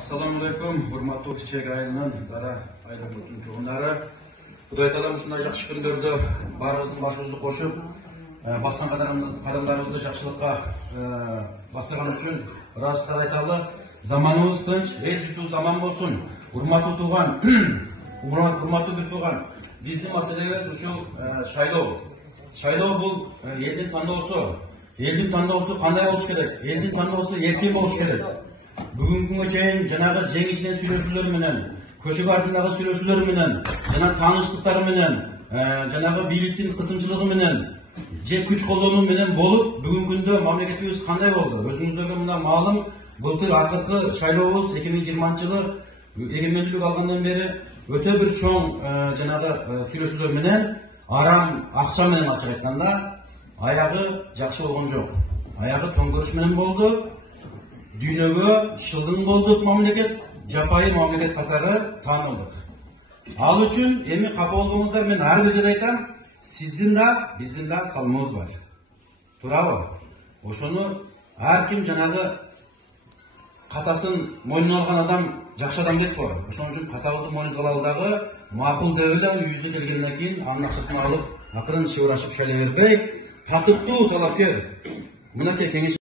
Assalamualaikum, hurmatli Kichik айылынан дара айылының тұрғындары. Құдай Таалам ушундай жакшы күндөрдө баарыбыздын башыбызды кошуп, баскан кадамдарыбызды жакшылыкка бастырган үчүн ыраазычтык айталы. Заманыбыз тынч, эл жутуу заман болсун. Урматтуу тууган, урматтуу бир тууган. Биздин маселебиз ушул шайлоо. Шайлоо бул элдин тандоосу. Элдин тандоосу кандай болуш керек? Элдин тандоосу эркин болуш керек. Бүгүнкү күнгө чейин жанагы жеңишинен сүйлөшүүлөр менен, көчөк артындагы сүйлөшүүлөр менен, жана тааныштыктар менен, жанагы бийликтин кысымчылыгы менен, же күч колдонуу менен болуп, бүгүнкү күндө мамлекетибиз кандай болду? Өзүңүздөргө мына маалым, былтыр акыркы шайлообуз 2020-жылы эгемендүүлүк алгандан бери өтө бир чоң жанагы сүйлөшүүлөр менен, арам акча менен ачык айтканда, аягы жакшы болгон жок. Аягы төңкөрүш менен болду. Дүйнөгө шылдың болдук мамлекет, жапайы мамлекет катары таанылдык. Ал үчүн эми капа болгоңуздар, мен ар бир жерде айтам, сиздин да, биздин да салымыбыз бар. Туурабы? Ошону ар ким жанагы катасын мойнуна алган адам жакшы адам дейт го. Ошон үчүн катабызды мойнубузга алалы дагы, макул дебелен үйүбүзгө келгенден кийин анын акчасын алып, акырын шыбырашып шайлай бербей, татыктуу талапкер. Мынакей кеңеш